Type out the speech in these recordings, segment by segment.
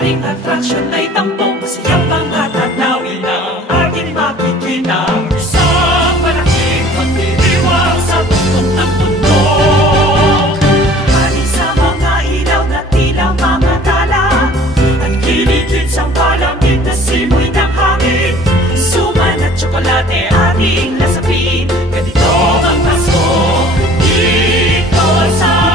maring atraksyon ay tampong masayang mga tatawin ang ating makikita. Isang malaking pagdiriwang sa tuktok ng mundo. Haling sa mga ilaw na tila mga tala, at kilikit sa palamig na simoy ng hangin. Suman at tsokolate ating nasapin, ganito ang Pasko dito sa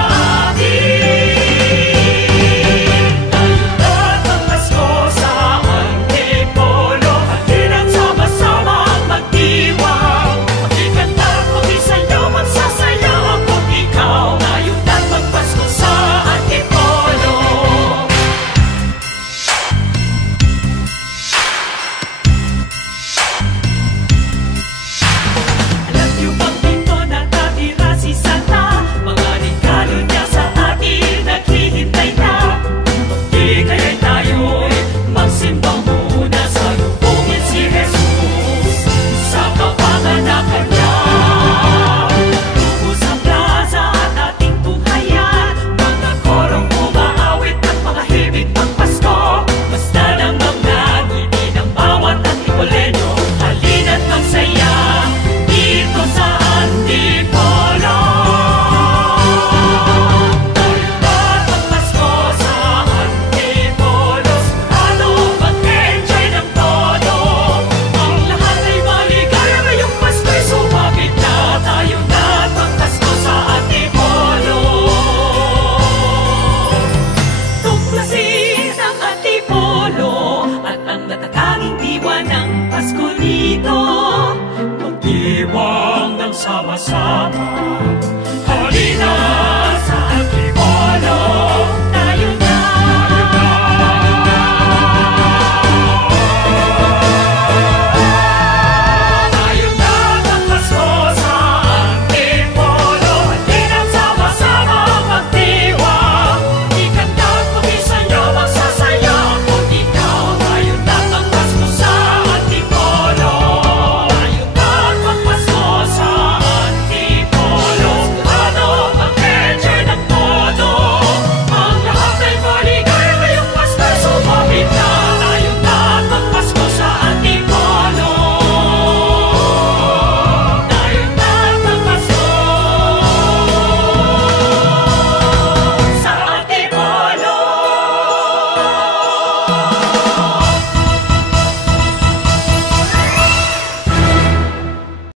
sama-sama.